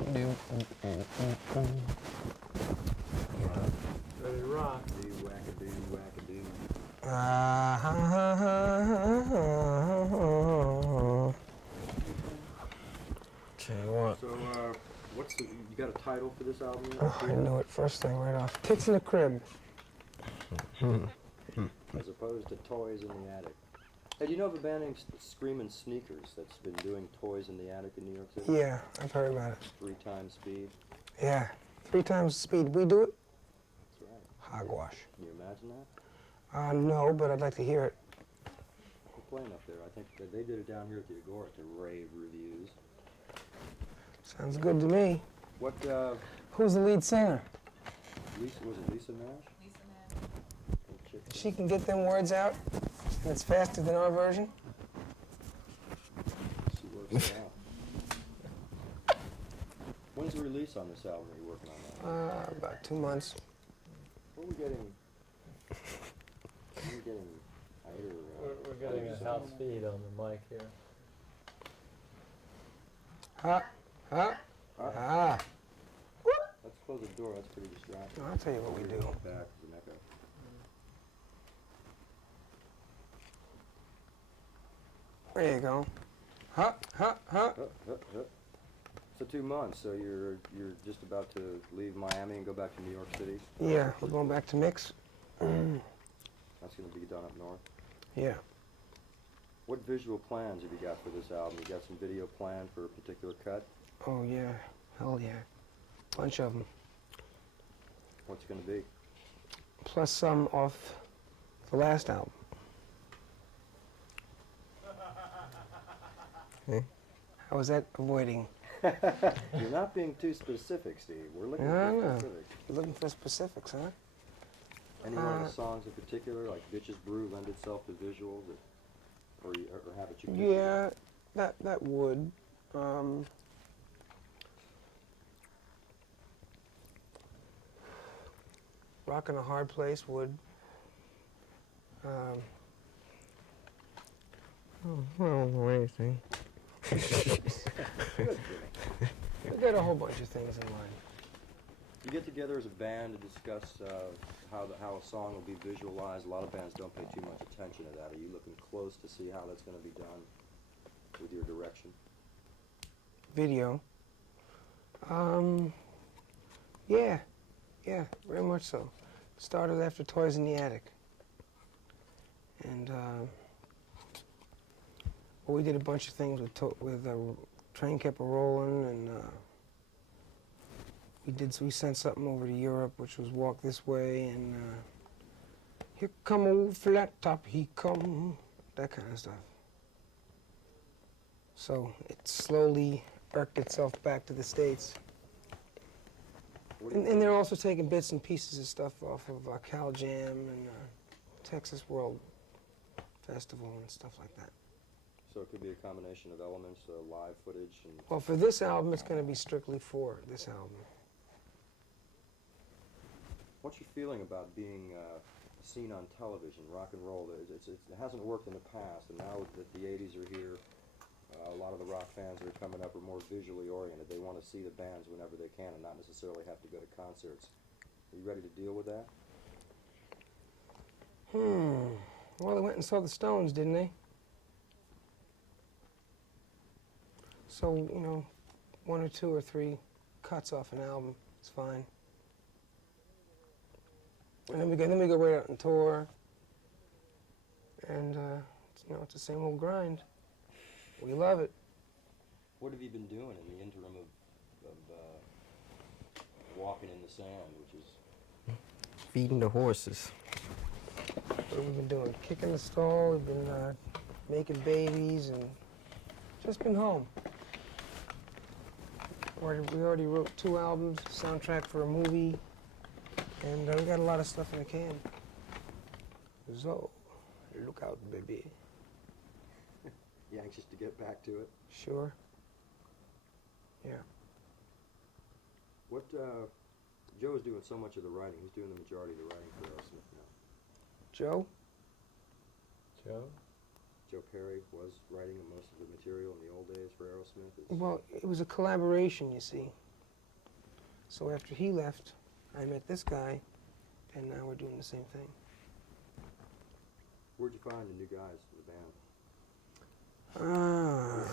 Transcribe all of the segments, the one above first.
Ready to rock. Wackadoo, wackadoo. Tell you what. So, what's the, you got a title for this album? Oh, I knew it first thing right off. Tits in the Crib. As opposed to Toys in the Attic. Hey, do you know of a band named Screamin' Sneakers that's been doing Toys in the Attic in New York City? Yeah, I've heard about it. 3 times speed. Yeah, 3 times the speed. We do it? That's right. Hogwash. Can you imagine that? No, but I'd like to hear it. We're playing up there. I think that they did it down here at the Agora to rave reviews. Sounds good to me. What, Who's the lead singer? was it Lisa Nash? She can get them words out, and it's faster than our version. She works it out. When's the release on this album? Are you working on that? About 2 months. What are we getting? We're getting either. We're getting a half speed on the mic here. Let's close the door. That's pretty distracting. I'll tell you what we do. Back to the echo. There you go. So 2 months. So you're just about to leave Miami and go back to New York City. Yeah, we're going back to mix. That's going to be done up north. Yeah. What visual plans have you got for this album? You got some video planned for a particular cut? Oh, yeah. Hell yeah. Bunch of them. What's it going to be? Plus some off the last album. How was that avoiding? You're not being too specific, Steve. We're looking for specifics. You're looking for specifics, huh? Any one of the songs in particular, like Bitches Brew, lend itself to visuals, or have it you pick? Yeah, that would. Rockin' a Hard Place would. I don't know anything. Good. I got a whole bunch of things in mind. You get together as a band to discuss how a song will be visualized. A lot of bands don't pay too much attention to that. Are you looking close to see how that's going to be done with your direction? Video. Yeah, very much so. Started after Toys in the Attic. And well, we did a bunch of things with Train Kept A-Rollin', and we sent something over to Europe, which was Walk This Way, and Here Come Old Flat Top, He Come, that kind of stuff. So it slowly irked itself back to the States. And they're also taking bits and pieces of stuff off of Cal Jam and Texas World Festival and stuff like that. So it could be a combination of elements, live footage, and... Well, for this album, it's going to be strictly for this album. What's your feeling about being seen on television, rock and roll? It hasn't worked in the past, and now that the 80s are here, a lot of the rock fans that are coming up are more visually oriented. They want to see the bands whenever they can and not necessarily have to go to concerts. Are you ready to deal with that? Well, they went and saw the Stones, didn't they? So, you know, 1 or 2 or 3 cuts off an album is fine. And then we go right out on tour, and you know, it's the same old grind. We love it. What have you been doing in the interim of walking in the sand, which is... Feeding the horses. What have we been doing? Kicking the stall, we've been making babies, and just been home. We already wrote 2 albums, soundtrack for a movie, and we got a lot of stuff in the can. So, look out, baby. You anxious to get back to it? Sure. Yeah. What, Joe is doing so much of the writing. He's doing the majority of the writing for Aerosmith now. Joe? Joe Perry was writing most of the material in the old days for Aerosmith. Well, it was a collaboration, you see. So after he left, I met this guy, and now we're doing the same thing. Where'd you find the new guys for the band? Ah,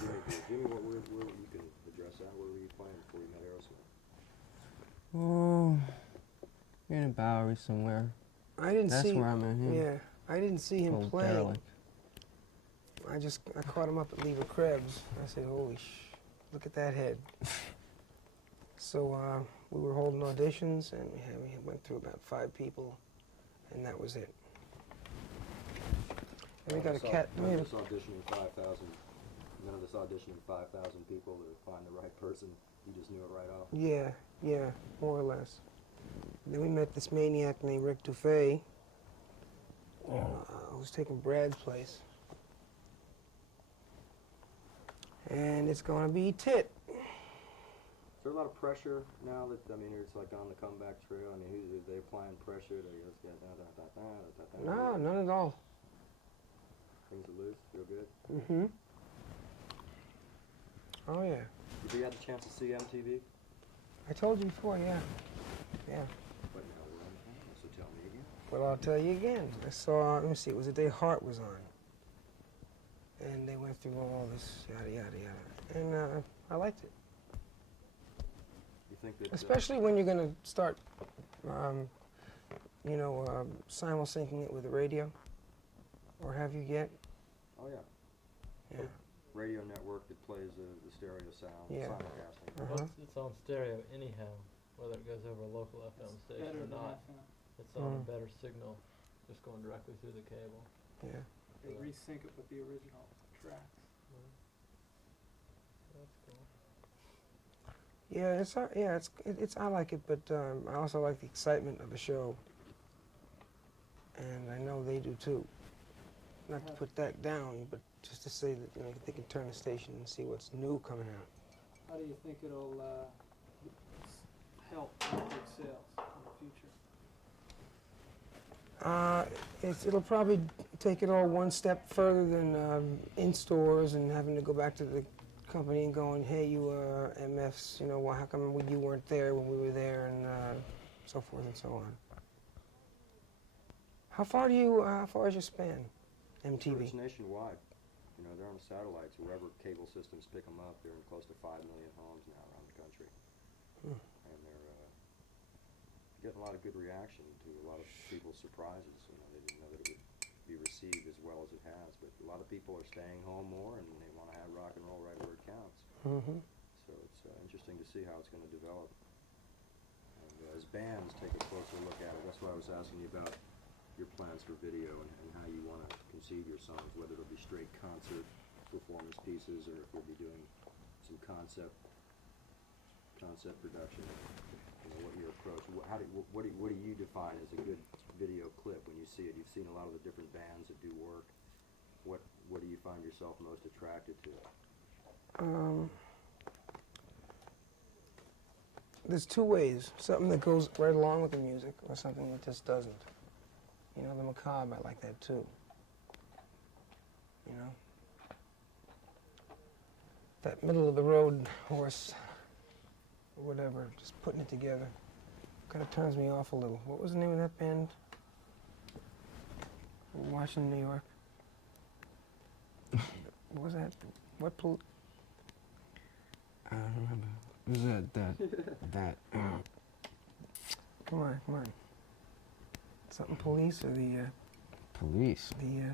Jimmy, where you can address that? Where were you playing before you met Aerosmith? Oh, in a Bowery somewhere. I didn't That's see. where I met him. Yeah, I didn't see him Old playing. derelict. I caught him up at Lever Krebs. I said, "Holy look at that head." So we were holding auditions, and we went through about 5 people, and that was it. And we got a cat. None of this auditioning 5,000. None of this auditioning 5,000 people to find the right person. You just knew it right off. Yeah, more or less. Then we met this maniac named Rick Dufay, who's taking Brad's place. And it's gonna be Tit. Is there a lot of pressure now that, I mean, it's like on the comeback trail? I mean, are they applying pressure to just get No, none at all. Things are loose, feel good? Mm-hmm. Oh, yeah. Did you have the chance to see MTV? I told you before, yeah. Yeah. But now we're on camera, so tell me again. Well, I'll tell you again. I saw, let me see, it was the day Heart was on. And they went through all this yada, yada, yada. And I liked it. You think that... Especially when you're going to start, simul-syncing it with the radio. Or have you yet? Oh, yeah. Yeah. Radio network that plays the stereo sound, Yeah. simulcasting. Uh-huh. It's on stereo anyhow, whether it goes over a local FM station Better or than not. FM. It's on a better signal, just going directly through the cable. Yeah. They resync it with the original tracks. That's cool. Yeah, it's I like it, but I also like the excitement of the show. And I know they do too. Not to put that down, but just to say that they can turn the station and see what's new coming out. How do you think it'll help record sales in the future? It'll probably take it all one step further than in stores and having to go back to the company and going, hey, you MFs, how come you weren't there when we were there, and so forth and so on. How far is your span, MTV? It's nationwide. They're on the satellites. Wherever cable systems pick them up, they're in close to 5 million homes now around the country. And they're getting a lot of good reaction to a lot of people's surprises. They didn't know that it would be received as well as it has. But a lot of people are staying home more, and they want to have rock and roll right where it counts. So it's interesting to see how it's going to develop. And as bands take a closer look at it, that's why I was asking you about your plans for video and how you want to conceive your songs, whether it'll be straight concert performance pieces or if you'll be doing some concept production. What your approach? What do you define as a good video clip when you see it? You've seen a lot of the different bands that do work. What do you find yourself most attracted to? There's 2 ways. Something that goes right along with the music or something that just doesn't. The macabre, I like that too. That middle of the road horse, or whatever, just putting it together, kind of turns me off a little. What was the name of that band? In Washington, New York. What was that? I don't remember. Was that? Come on. Something Police or the Police? the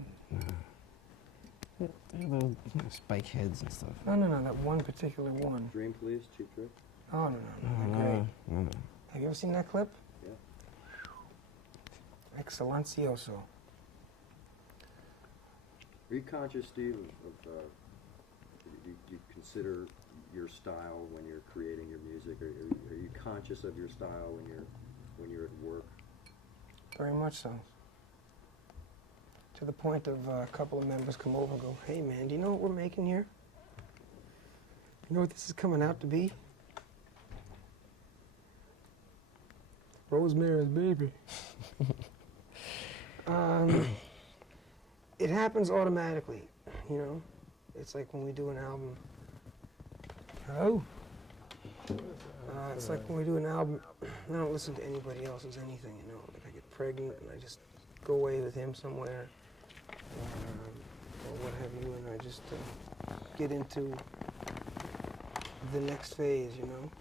Little spike heads and stuff. no, that one particular one. Dream Police, Cheap Trick? Oh, no, they're great. No. Have you ever seen that clip? Yeah. Excellencioso. Are you conscious, Steve, of do you consider your style when you're creating your music? Are you conscious of your style when you're at work? Very much so. To the point of a couple of members come over and go, hey man, do you know what we're making here? You know what this is coming out to be? Rosemary's Baby. It happens automatically, It's like when we do an album. Hello? it's like when we do an album, I don't listen to anybody else's anything, you know. Like I get pregnant and I just go away with him somewhere, or what have you, and I just get into the next phase, you know.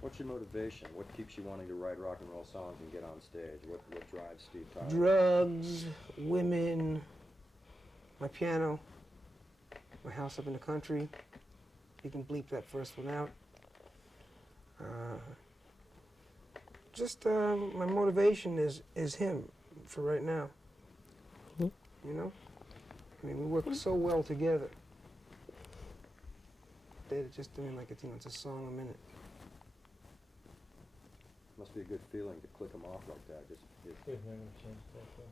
What's your motivation? What keeps you wanting to write rock and roll songs and get on stage? What drives Steve Tyler? Drugs, women, my piano, my house up in the country. You can bleep that first one out. Just my motivation is him for right now. You know? I mean, we work so well together that it's just, I mean, like, it's a song a minute. Must be a good feeling to click them off like that. We've never changed that though.